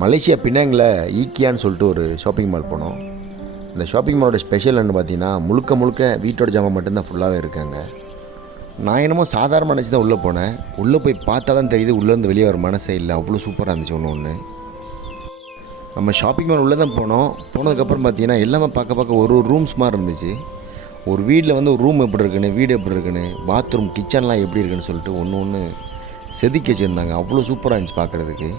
Malaysia பினாங்கில் ஈக்கியான்னு சொல்லிட்டு ஒரு shopping mall போனோம். இந்த ஷாப்பிங் மாலோட ஸ்பெஷல்னு பார்த்தீங்கன்னா முழுக்க வீட்டோட ஜாமான் மட்டும்தான் ஃபுல்லாகவே இருக்காங்க. நான் என்னமோ சாதாரண நினச்சி தான் உள்ளே போனேன். உள்ளே போய் பார்த்தா தான் தெரியுது உள்ளேருந்து வெளியே வர மனசே இல்லை, அவ்வளோ சூப்பராக இருந்துச்சு ஒன்று. நம்ம ஷாப்பிங் மால் உள்ளே தான் போனதுக்கப்புறம் பார்த்தீங்கன்னா எல்லாமே பார்க்க ஒரு ரூம்ஸ் மாதிரி இருந்துச்சு. ஒரு வீட்டில் வந்து ஒரு ரூம் எப்படி இருக்குன்னு, வீடு எப்படி இருக்குன்னு, பாத்ரூம் கிச்சன்லாம் எப்படி இருக்குன்னு சொல்லிட்டு ஒன்று செதுக்கி வச்சுருந்தாங்க. அவ்வளோ சூப்பராக இருந்துச்சு பார்க்குறதுக்கு.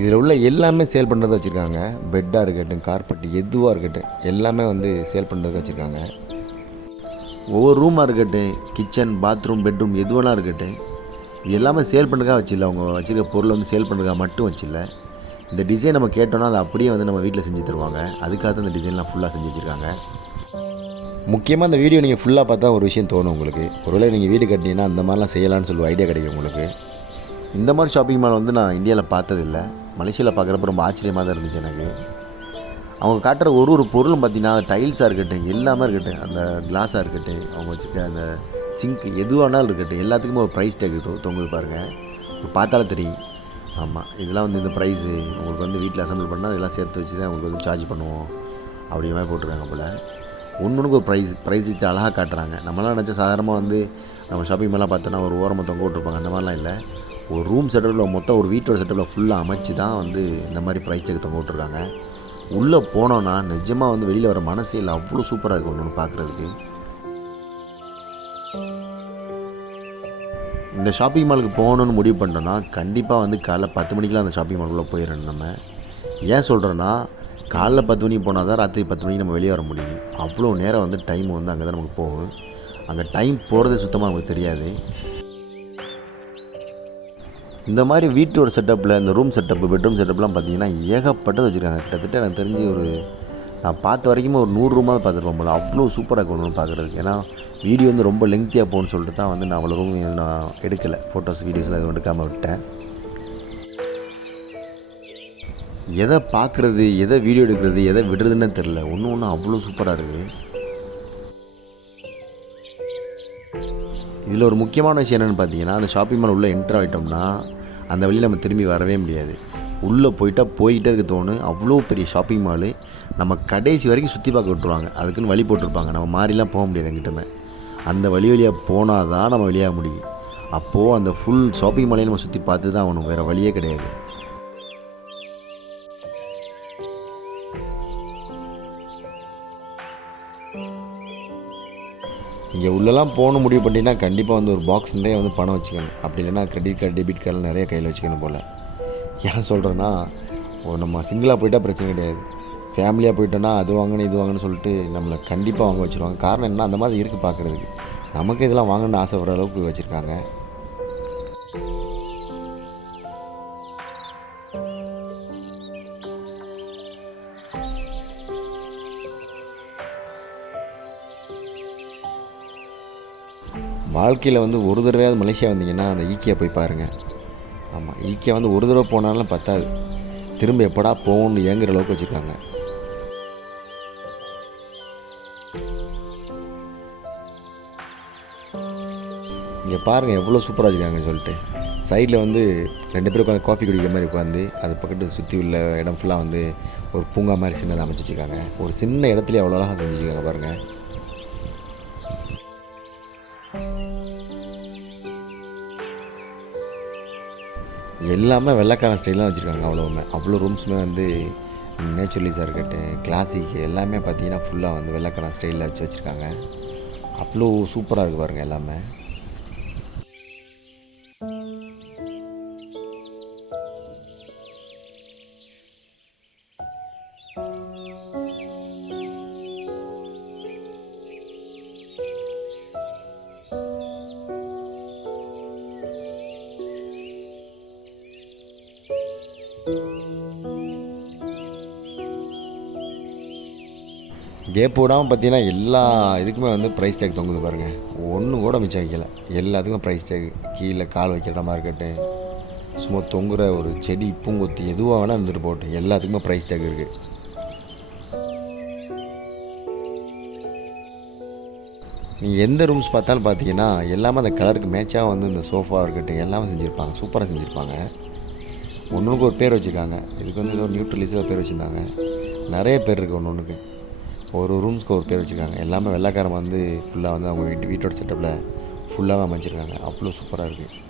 இதில் உள்ள எல்லாமே சேல் பண்ணுறது வச்சுருக்காங்க. பெட்டாக இருக்கட்டும், கார்பெட்டு எதுவாக இருக்கட்டும், எல்லாமே வந்து சேல் பண்ணுறதுக்கு வச்சுருக்காங்க. ஒவ்வொரு ரூமாக இருக்கட்டும், கிச்சன், பாத்ரூம், பெட்ரூம் எதுவெல்லாம் இருக்கட்டும், இது எல்லாமே சேல் பண்ணுறதுக்காக வச்சில்ல. அவங்க வச்சுருக்க பொருளை வந்து சேல் பண்ணுறதுக்காக மட்டும் வச்சில்ல. இந்த டிசைன் நம்ம கேட்டோன்னா அதை அப்படியே வந்து நம்ம வீட்டில் செஞ்சு தருவாங்க. அதுக்காக தான் இந்த டிசைன்லாம் ஃபுல்லாக செஞ்சு வச்சுருக்காங்க. முக்கியமாக இந்த வீடியோ நீங்கள் ஃபுல்லாக பார்த்தா ஒரு விஷயம் தோணும் உங்களுக்கு. ஒருவேளை நீங்கள் வீடு கட்டினீங்கன்னா அந்த மாதிரிலாம் செய்யலான்னு சொல்லி ஐடியா கிடைக்கும் உங்களுக்கு. இந்த மாதிரி ஷாப்பிங் மால் வந்து நான் இந்தியாவில் பார்த்ததில்லை. மலேசியாவில் பார்க்குறப்ப ரொம்ப ஆச்சரியமாக தான் இருந்துச்சு எனக்கு. அவங்க காட்டுற ஒரு பொருளும் பார்த்திங்கன்னா டைல்ஸாக இருக்கட்டும், எல்லாமே இருக்கட்டும், அந்த கிளாஸாக இருக்கட்டும், அவங்க வச்சுருக்க அந்த சிங்க் எதுவானாலும் இருக்கட்டும், எல்லாத்துக்குமே ஒரு ப்ரைஸ் டேக் தொங்குது பாருங்கள். இப்போ பார்த்தாலும் தெரியும். ஆமாம், இதெல்லாம் வந்து இந்த ப்ரைஸு உங்களுக்கு வந்து வீட்டில் அசம்பிள் பண்ணால் இதெல்லாம் சேர்த்து வச்சு தான் உங்களுக்கு வந்து சார்ஜ் பண்ணுவோம் அப்படிங்கிற மாதிரி போட்டிருக்காங்க போல். ஒன்றுக்கு ஒரு ப்ரைஸ் வச்சு அழகாக காட்டுறாங்க. நம்மளாம் நினச்சா சாதாரணமாக வந்து நம்ம ஷாப்பிங் மாலாம் பார்த்தோன்னா ஒரு ஓரமாக தொங்க விட்டுருப்பாங்க. அந்த மாதிரிலாம் இல்லை. ஒரு ரூம் செட்டப்பில் மொத்தம் ஒரு வீட்டோட செட்டப்பில் ஃபுல்லாக அமைச்சு தான் வந்து இந்த மாதிரி ப்ரைஸ் டேக் தொங்க விட்டுருக்காங்க. உள்ளே போனோன்னா நிஜமாக வந்து வெளியில் வர மனசே இல்லை, அவ்வளோ சூப்பராக இருக்கும் ஒன்று பார்க்குறதுக்கு. இந்த ஷாப்பிங் மாலுக்கு போகணுன்னு முடிவு பண்ணிட்டோன்னா கண்டிப்பாக வந்து காலைல 10 மணிக்கெலாம் அந்த ஷாப்பிங் மாலுக்குள்ளே போயிடணும். நம்ம ஏன் சொல்கிறோன்னா, காலைல 10 மணிக்கு போனால் தான் ராத்திரி 10 மணிக்கு நம்ம வெளியே வர முடியும். அவ்வளோ நேரம் வந்து டைம் வந்து அங்கே தான் நமக்கு போகும். அங்கே டைம் போகிறதே சுத்தமாக நமக்கு தெரியாது. இந்த மாதிரி வீட்டோட செட்டப்பில் இந்த ரூம் செட்டப்பு, பெட்ரூம் செட்டப்லாம் பார்த்தீங்கன்னா ஏகப்பட்டது வச்சுருக்காங்க. கிட்டத்தட்ட எனக்கு தெரிஞ்சு நான் பார்த்த வரைக்கும் ஒரு 100 ரூமாவது பார்த்துருப்போம் போல். அவ்வளோ சூப்பராக இருக்கணும் பார்க்குறதுக்கு. ஏன்னா வீடியோ வந்து ரொம்ப லெங்க்த்தியாக போகணுன்னு சொல்லிட்டு தான் வந்து நான் அவ்வளோ ரூம் நான் எடுக்கலை. ஃபோட்டோஸ் வீடியோஸ்லாம் எதுவும் எடுக்காமல் விட்டேன். எதை பார்க்குறது, எதை வீடியோ எடுக்கிறது, எதை விடுறதுன்னு தெரில. ஒன்று அவ்வளோ சூப்பராக இருக்குது. இதில் ஒரு முக்கியமான விஷயம் என்னென்னு பார்த்தீங்கன்னா, அந்த ஷாப்பிங் மால் உள்ளே என்ட்ரு ஆகிட்டோம்னா அந்த வழியில் நம்ம திரும்பி வரவே முடியாது. உள்ளே போயிட்டே இருக்க தோணும். அவ்வளோ பெரிய ஷாப்பிங் மாலு. நம்ம கடைசி வரைக்கும் சுற்றி பார்க்க விட்டுருவாங்க. அதுக்குன்னு வழி போட்டிருப்பாங்க. நம்ம மாறிலாம் போக முடியாது எங்கிட்டமே. அந்த வழியாக போனால் தான் நம்ம வெளியாக முடியும். அப்போது அந்த ஃபுல் ஷாப்பிங் மாலையும் நம்ம சுற்றி பார்த்து தான் ஆகணும். வேறு வழியே கிடையாது. இங்கே உள்ளெல்லாம் போகணும் முடிவு பண்ணிட்டீங்கன்னா கண்டிப்பாக வந்து ஒரு பாக்ஸ் நிறைய வந்து பணம் வச்சுக்கணும். அப்படி இல்லைன்னா கிரெடிட் கார்டு, டெபிட் கார்டெலாம் நிறைய கையில் வச்சுக்கணும் போல். ஏன் சொல்கிறேன்னா, நம்ம சிங்கிளாக போயிட்டால் பிரச்சனை கிடையாது. ஃபேமிலியாக போயிட்டோன்னா அது வாங்கணும் இது வாங்கணும்னு சொல்லிட்டு நம்மளை கண்டிப்பாக வாங்க வச்சுருவாங்க. காரணம் என்ன, அந்த மாதிரி இருக்குது பார்க்குறதுக்கு. நமக்கு இதெல்லாம் வாங்கணும்னு ஆசைப்படுற அளவுக்கு வச்சுருக்காங்க. வாழ்க்கையில் வந்து ஒரு தடவையாவது மலேசியா வந்தீங்கன்னா அந்த ஈக்கியா போய் பாருங்கள். ஆமாம், ஈக்கியா வந்து ஒரு தடவை போனாலும் பத்தாது. திரும்ப எப்படா போகணுன்னு ஏங்குற அளவுக்கு வச்சுருக்காங்க. இங்கே பாருங்கள் எவ்வளோ சூப்பராக வச்சுருக்காங்கன்னு சொல்லிட்டு. சைடில் வந்து 2 பேர் உட்காந்து காஃபி குடிக்கிற மாதிரி உட்காந்து அது பக்கத்து சுற்றி உள்ள இடம் ஃபுல்லாக வந்து ஒரு பூங்கா மாதிரி சின்னதாக அமைச்சு வச்சுருக்காங்க. ஒரு சின்ன இடத்துல எவ்வளோ அழகாக செஞ்சு வச்சுருக்காங்க பாருங்கள். எல்லாமே வெள்ளைக்காரன் ஸ்டைலாம் வச்சுருக்காங்க. அவ்வளோ ரூம்ஸுமே வந்து நேச்சுரலிஸாக இருக்கட்டும், கிளாசிக் எல்லாமே பார்த்தீங்கன்னா ஃபுல்லாக வந்து வெள்ளைக்காரன் ஸ்டைலில் வச்சுருக்காங்க. அவ்வளோ சூப்பராக இருக்குது பாருங்கள் எல்லாமே. கேப் விடாமல் பார்த்தீங்கன்னா எல்லா இதுக்குமே வந்து ப்ரைஸ் டேக் தொங்குது பாருங்கள். ஒன்று கூட மிச்சம் வைக்கல. எல்லாத்துக்கும் ப்ரைஸ் டேக். கீழே கால் வைக்கிற இடமா இருக்கட்டும், சும்மா தொங்குற ஒரு செடி, பூங்கொத்தி எதுவாக வேணால் இருந்துட்டு போகட்டும், எல்லாத்துக்குமே ப்ரைஸ் டேக் இருக்குது. நீங்கள் எந்த ரூம்ஸ் பார்த்தாலும் பார்த்தீங்கன்னா எல்லாமே அந்த கலருக்கு மேட்சாக வந்து இந்த சோஃபா இருக்கட்டும் எல்லாமே செஞ்சுருப்பாங்க. சூப்பராக செஞ்சுருப்பாங்க. ஒன்றுக்கு ஒரு பேர் வச்சுருக்காங்க. இதுக்கு வந்து ஏதோ நியூட்ரலிஸாக பேர் வச்சுருந்தாங்க. நிறைய பேர் இருக்குது ஒன்றுக்கு. ஒரு ரூம்ஸ்க்கு ஒரு பேர் வச்சுருக்காங்க. எல்லாமே வெள்ளைக்காரங்க வந்து ஃபுல்லாக வந்து அவங்க வீட்டோட செட்டப்பில் ஃபுல்லாகவே அமைச்சிருக்காங்க. அவ்வளோ சூப்பராக இருக்குது.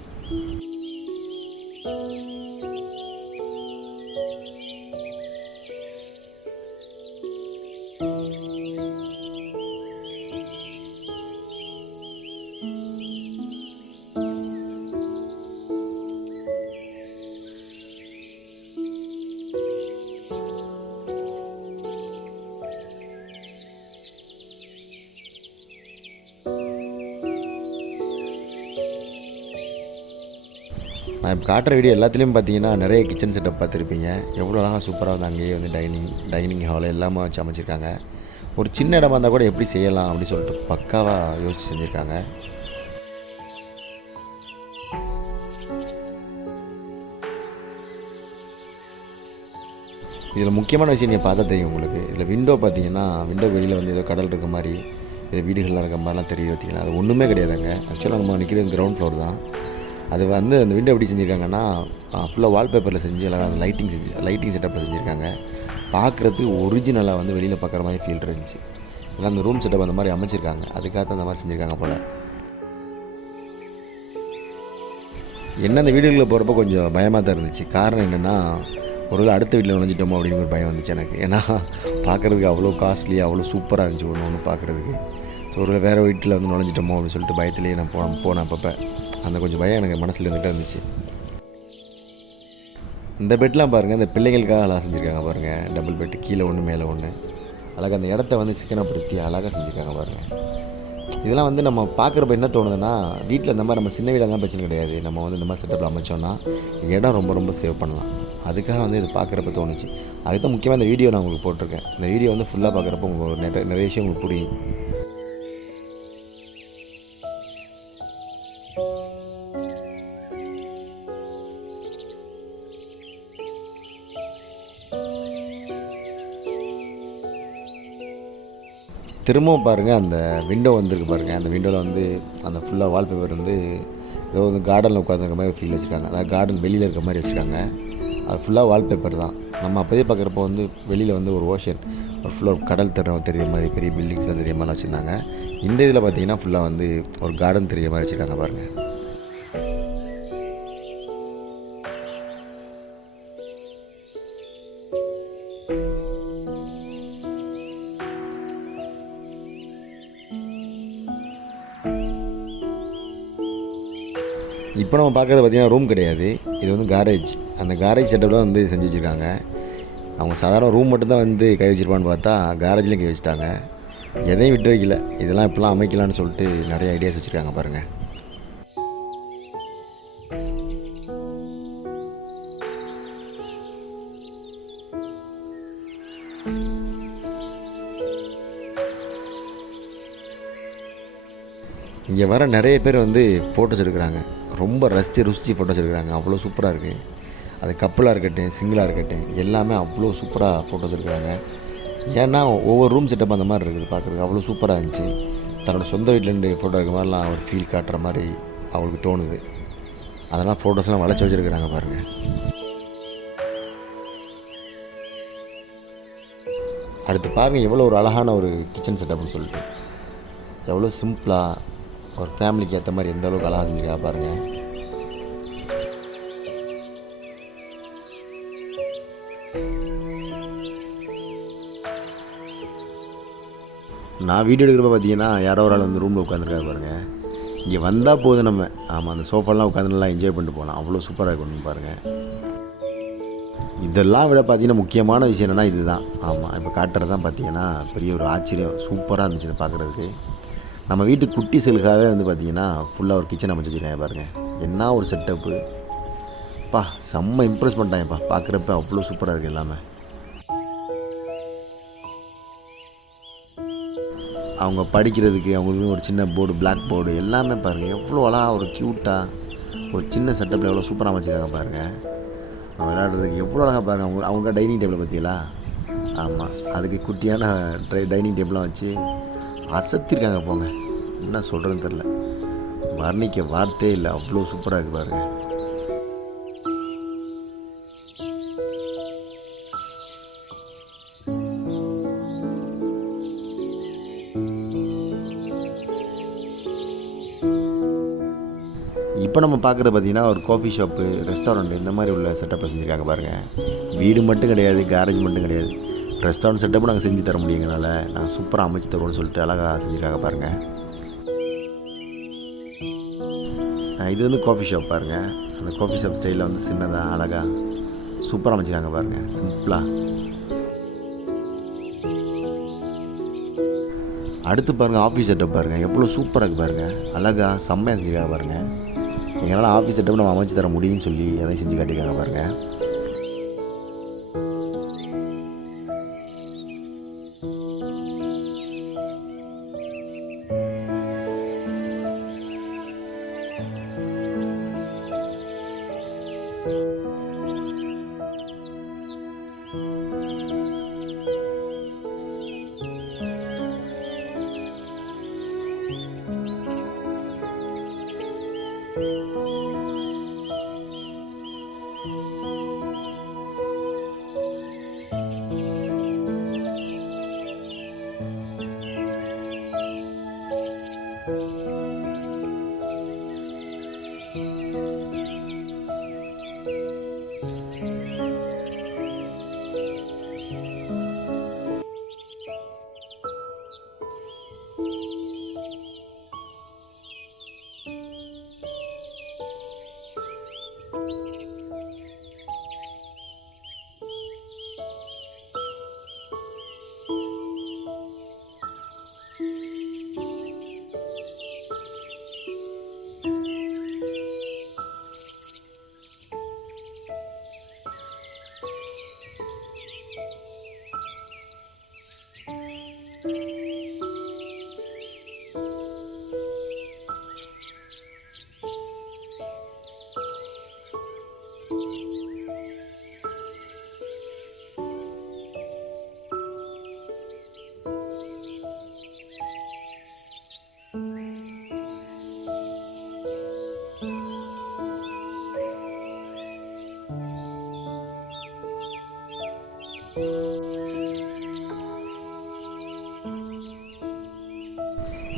நான் இப்போ காட்டுற வீடியோ எல்லாத்துலேயும் பார்த்தீங்கன்னா நிறைய கிச்சன் செட்டப் பார்த்துருப்பீங்க. எவ்வளோ அழகாக சூப்பராக வந்து அங்கேயே வந்து டைனிங் ஹால் எல்லாமே வச்சு அமைச்சிருக்காங்க. ஒரு சின்ன இடமா இருந்தால் கூட எப்படி செய்யலாம் அப்படின்னு சொல்லிட்டு பக்காவாக யோசிச்சு செஞ்சுருக்காங்க. இதில் முக்கியமான விஷயம் நீங்கள் பார்த்தா தெரியும் உங்களுக்கு. இதில் விண்டோ பார்த்தீங்கன்னா விண்டோ வெளியில் வந்து ஏதோ கடல் இருக்க மாதிரி, ஏதோ வீடுகள்லாம் இருக்க மாதிரிலாம் தெரியும் பார்த்தீங்கன்னா, அது ஒன்றுமே கிடையாதுங்க. ஆக்சுவலாக நம்ம நிற்கிறது கிரவுண்ட் ஃப்ளோர் தான். அது வந்து அந்த விண்டோ எப்படி செஞ்சுருக்காங்கன்னா ஃபுல்லாக வால்பேப்பரில் செஞ்சு அழகாக அந்த லைட்டிங் செட்டப்பில் செஞ்சுருக்காங்க. பார்க்குறதுக்கு ஒரிஜினலாக வந்து வெளியில் பார்க்குற மாதிரி ஃபீல் இருந்துச்சு. அதான் அந்த ரூம் செட்டப் அந்த மாதிரி அமைச்சிருக்காங்க. அதுக்காக அந்த மாதிரி செஞ்சுருக்காங்க போல். என்ன அந்த வீடுகளில் போகிறப்ப கொஞ்சம் பயமாக தான் இருந்துச்சு. காரணம் என்னென்னா, ஒருவேளை அடுத்த வீட்டில் நுழைஞ்சிட்டோமோ அப்படின்னு ஒரு பயம் வந்துச்சு எனக்கு. ஏன்னா பார்க்குறதுக்கு அவ்வளோ காஸ்ட்லி, அவ்வளோ சூப்பராக இருந்துச்சு ஒன்று பார்க்குறதுக்கு. ஸோ ஒருவேளை வேறு வீட்டில் வந்து நுழைஞ்சிட்டோமோ அப்படின்னு சொல்லிட்டு பயத்துலேயே நான் போனேன் அப்பப்போ. அந்த கொஞ்சம் பயம் எனக்கு மனசில் இருந்துகிட்டே இருந்துச்சு. இந்த பெட்லாம் பாருங்கள், இந்த பிள்ளைகளுக்காக அழகாக செஞ்சுருக்காங்க பாருங்கள். டபுள் பெட்டு, கீழே ஒன்று மேலே ஒன்று. அழகாக அந்த இடத்த வந்து சிக்கனப்படுத்தி அழகாக செஞ்சுருக்காங்க பாருங்கள். இதெல்லாம் வந்து நம்ம பார்க்குறப்ப என்ன தோணுதுன்னா, வீட்டில் இந்த மாதிரி நம்ம சின்ன வீடாக தான் பிரச்சனை கிடையாது. நம்ம வந்து இந்த மாதிரி செட்டப்பில் அமைச்சோன்னா இடம் ரொம்ப ரொம்ப சேவ் பண்ணலாம். அதுக்காக வந்து இது பார்க்குறப்ப தோணுச்சு. அதுதான் முக்கியமாக இந்த வீடியோ நான் உங்களுக்கு போட்டிருக்கேன். இந்த வீடியோ வந்து ஃபுல்லாக பார்க்குறப்ப உங்களுக்கு நிறைய விஷயம் உங்களுக்கு புரியும். திரும்பவும் பாருங்கள், அந்த விண்டோ வந்துருக்கு பாருங்கள். அந்த விண்டோவில் வந்து அந்த ஃபுல்லாக வால்பேப்பர் வந்து ஏதோ வந்து கார்டனில் உட்காந்துருக்க மாதிரி ஃபீல் வச்சுருக்காங்க. அதாவது கார்டன் வெளியில் இருக்க மாதிரி வச்சுருக்காங்க. அது ஃபுல்லாக வால்பேப்பர் தான். நம்ம அப்போதே பார்க்குறப்போ வந்து வெளியில் வந்து ஒரு ஓஷன், ஒரு ஃபுல்லாக கடல் தெரிகிற மாதிரி பெரிய பில்டிங்ஸ்லாம் தெரியுற மாதிரி வச்சுருந்தாங்க. இந்த இதில் பார்த்தீங்கன்னா ஃபுல்லாக வந்து ஒரு கார்டன் தெரிகிற மாதிரி வச்சுருக்காங்க பாருங்கள். இப்போ நம்ம பார்க்குறது பார்த்திங்கன்னா ரூம் கிடையாது. இது வந்து கேரேஜ். அந்த கேரேஜ் செட்டப்பில் வந்து செஞ்சு வச்சுருக்காங்க. அவங்க சாதாரண ரூம் மட்டும்தான் வந்து கை வச்சுருப்பான்னு பார்த்தா கேரேஜ்லேயும் கை வச்சுட்டாங்க. எதையும் விட்டு வைக்கல. இதெல்லாம் இப்போலாம் அமைக்கலான்னு சொல்லிட்டு நிறைய ஐடியாஸ் வச்சுருக்காங்க பாருங்கள். இங்கே வர நிறைய பேர் வந்து ஃபோட்டோஸ் எடுக்கிறாங்க. ரொம்ப ருசித்து ஃபோட்டோஸ் எடுக்கிறாங்க. அவ்வளோ சூப்பராக இருக்குது. அது கப்பலாக இருக்கட்டும், சிங்கிளாக இருக்கட்டும், எல்லாமே அவ்வளோ சூப்பராக ஃபோட்டோஸ் எடுக்கிறாங்க. ஏன்னா ஒவ்வொரு ரூம் செட்டப் அந்த மாதிரி இருக்குது பார்க்குறதுக்கு. அவ்வளோ சூப்பராக இருந்துச்சு. தன்னோட சொந்த வீட்டிலேருந்து ஃபோட்டோ எடுக்க மாதிரிலாம் ஒரு ஃபீல் காட்டுற மாதிரி அவங்களுக்கு தோணுது. அதெல்லாம் ஃபோட்டோஸ்லாம் வளைச்சி வச்சுருக்கிறாங்க பாருங்கள். அடுத்து பாருங்கள் எவ்வளோ ஒரு அழகான ஒரு கிச்சன் செட்டப்னு சொல்லிட்டு. எவ்வளோ சிம்பிளாக ஒரு ஃபேமிலிக்கு ஏற்ற மாதிரி எந்த அளவுக்கு அழகாக செஞ்சுருக்கா பாருங்கள். நான் வீடியோ எடுக்கிறப்ப பார்த்தீங்கன்னா யாரோ ஒரு ஆள் வந்து ரூமில் உட்காந்துருக்காரு பாருங்கள். இங்கே வந்தால் போதும் நம்ம. ஆமாம், அந்த சோஃபாலாம் உட்காந்து நல்லா என்ஜாய் பண்ணிட்டு போகலாம். அவ்வளோ சூப்பராக இருக்கணும் பாருங்கள். இதெல்லாம் விட பார்த்தீங்கன்னா முக்கியமான விஷயம் என்னென்னா இது தான். ஆமாம், இப்போ காட்டுறது தான் பார்த்தீங்கன்னா பெரிய ஒரு ஆச்சரியம். சூப்பராக இருந்துச்சு இதை பார்க்குறதுக்கு. நம்ம வீட்டு குட்டி செலுக்காகவே வந்து பார்த்திங்கன்னா ஃபுல்லாக ஒரு கிச்சன் அமைச்சு வச்சுருக்காங்க பாருங்கள். என்ன ஒரு செட்டப்பு பா, செம்ம இம்ப்ரெஸ் பண்ணிட்டாங்கப்பா. பார்க்குறப்ப அவ்வளோ சூப்பராக இருக்குது எல்லாமே. அவங்க படிக்கிறதுக்கு அவங்களுக்கு ஒரு சின்ன போர்டு, பிளாக் போர்டு எல்லாமே பாருங்கள் எவ்வளோ அழகாக ஒரு க்யூட்டாக ஒரு சின்ன செட்டப்பில் எவ்வளோ சூப்பராக அமைச்சிருக்காங்க பாருங்கள். அவங்க விளையாடுறதுக்கு எவ்வளோ அழகாக பாருங்கள். அவங்க டைனிங் டேபிளை பார்த்தீங்களா? ஆமாம், அதுக்கு குட்டியான டைனிங் டேபிளாக வச்சு அசத்திருக்காங்க போங்க. என்ன சொல்கிறதுன்னு தெரில, வர்ணிக்க வார்த்தையே இல்லை. அவ்வளோ சூப்பராக இருக்குது பாருங்கள். இப்போ நம்ம பார்க்குறது பார்த்திங்கன்னா ஒரு காஃபி ஷாப்பு, ரெஸ்டாரண்ட் இந்த மாதிரி உள்ள செட்டப்பை செஞ்சுருக்காங்க பாருங்கள். வீடு மட்டும் கிடையாது, கேரேஜ் மட்டும் கிடையாது, ரெஸ்டாரண்ட் செட்டப்பும் நாங்கள் செஞ்சு தர முடியுங்கனால நாங்கள் சூப்பராக அமைச்சு தருவோம்னு சொல்லிட்டு அழகாக செஞ்சுருக்காங்க பாருங்கள். இது வந்து காஃபி ஷாப் பாருங்கள். அந்த காஃபி ஷாப் ஸ்டைலில் வந்து சின்னதாக அழகாக சூப்பராக அமைச்சிருக்காங்க பாருங்கள், சிம்பிளாக. அடுத்து பாருங்கள் ஆஃபீஸ் செட்டப் பாருங்கள், எவ்வளோ சூப்பராக இருக்குது பாருங்கள், அழகாக செம்மையாக செஞ்சுருக்காங்க பாருங்கள். எங்களால் ஆஃபீஸ் செட்டப் நம்ம அமைச்சு தர முடியும்னு சொல்லி எதையும் செஞ்சு காட்டியிருக்காங்க பாருங்கள்.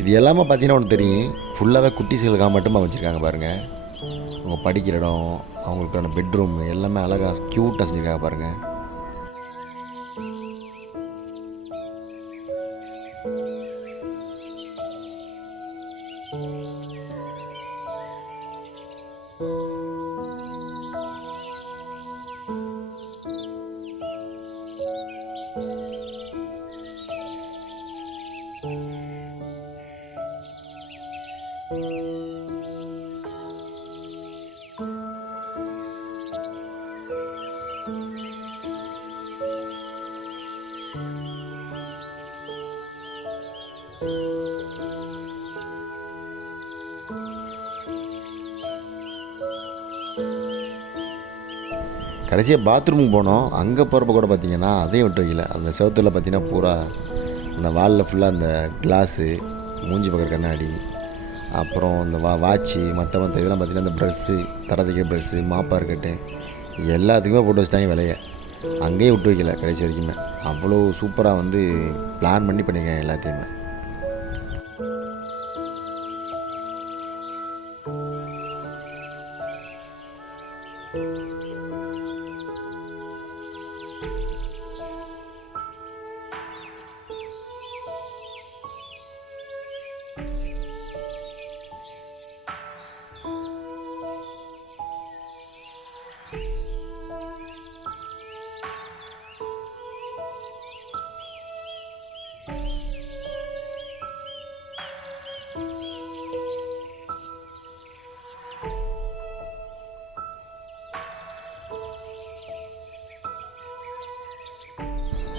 இது எல்லாமே பார்த்தீங்கன்னா ஒன்று தெரியும், ஃபுல்லாகவே குட்டீஸ்களுக்காக மட்டுமா வச்சுருக்காங்க பாருங்கள். அவங்க படிக்கிற இடம், அவங்களுக்கான பெட்ரூம் எல்லாமே அழகாக க்யூட்டாக செஞ்சுருக்காங்க பாருங்கள். கடைசியாக பாத்ரூமுக்கு போனோம். அங்கே போகிறப்ப கூட பார்த்திங்கன்னா அதையும் விட்டு வைக்கல. அந்த செவத்தில் பார்த்திங்கன்னா பூரா அந்த வாலில் ஃபுல்லாக அந்த கிளாஸு, மூஞ்சி பக்கம் கண்ணாடி, அப்புறம் இந்த வாட்சி, மற்ற இதெல்லாம் பார்த்திங்கன்னா அந்த ப்ரெஷ்ஷு, தரத்துக்கே ப்ரெஷ்ஷு, மாப்பாக இருக்கட்டும், எல்லாத்துக்குமே போட்டு வச்சுட்டாங்க விலையை. அங்கேயும் விட்டு வைக்கல கடைசி வரைக்குமே. அவ்வளோ சூப்பராக வந்து பிளான் பண்ணி பண்ணியிருக்கேன் எல்லாத்தையுமே.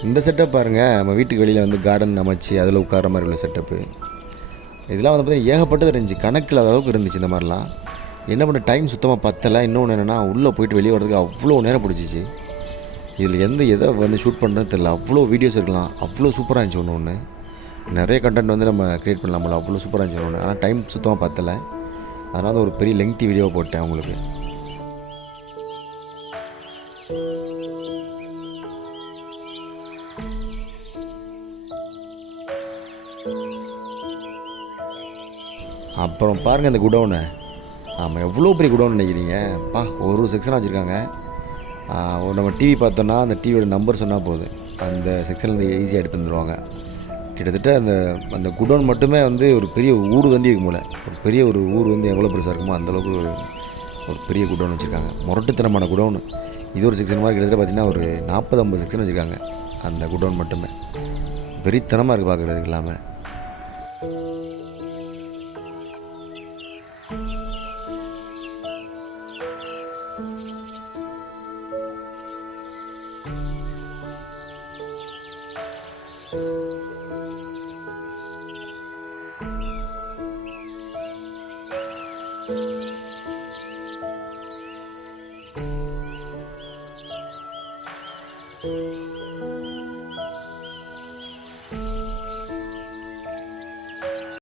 இந்த செட்டப் பாருங்கள், நம்ம வீட்டுக்கு வெளியில் வந்து கார்டன் அமைச்சு அதில் உட்கார மாதிரி உள்ள செட்டப்பு. இதெல்லாம் வந்து பார்த்திங்கன்னா ஏகப்பட்டது இருந்துச்சு, கணக்கில் அளவுக்கு இருந்துச்சு. இந்த மாதிரிலாம் என்ன பண்ண டைம் சுத்தமாக பத்தலை. இன்னொன்று என்னென்னா உள்ளே போயிட்டு வெளியே வரதுக்கு அவ்வளோ நேரம் பிடிச்சிச்சு. இதில் எதை வந்து ஷூட் பண்ணுறதுன்னு தெரியல. அவ்வளோ வீடியோஸ் இருக்கலாம், அவ்வளோ சூப்பராக இருந்துச்சு. ஒன்று நிறைய கண்டென்ட் வந்து நம்ம க்ரியேட் பண்ணலாம் போல, அவ்வளோ சூப்பராக இருந்துச்சு ஒன்று. ஆனால் டைம் சுத்தமாக பத்தலை, அதனால் ஒரு பெரிய லெங்க்தி வீடியோ போட்டேன் உங்களுக்கு. அப்புறம் பாருங்கள் இந்த குடோனை, ஆமாம், எவ்வளோ பெரிய குடோன்னு நினைக்கிறீங்க? பா, ஒரு செக்ஷனாக வச்சுருக்காங்க. நம்ம டிவி பார்த்தோன்னா அந்த டிவியோட நம்பர் சொன்னால் போதும், அந்த செக்ஷன்லேருந்து ஈஸியாக எடுத்து வந்துடுவாங்க. கிட்டத்தட்ட அந்த அந்த குடோன் மட்டுமே வந்து ஒரு பெரிய ஊர் வந்து இருக்கும் போல். ஒரு பெரிய ஒரு ஊர் வந்து எவ்வளோ பெருசாக இருக்குமோ அந்தளவுக்கு ஒரு பெரிய குடோன் வச்சுருக்காங்க. முரட்டுத்தனமான குடோனு. இது ஒரு செக்ஷன் மாதிரி கிட்டத்தட்ட பார்த்திங்கன்னா ஒரு 40-50 செக்ஷன் வச்சுருக்காங்க அந்த குடோன் மட்டுமே. வெறித்தனமாக இருக்குது பார்க்குறதுக்கு இல்லாமல்.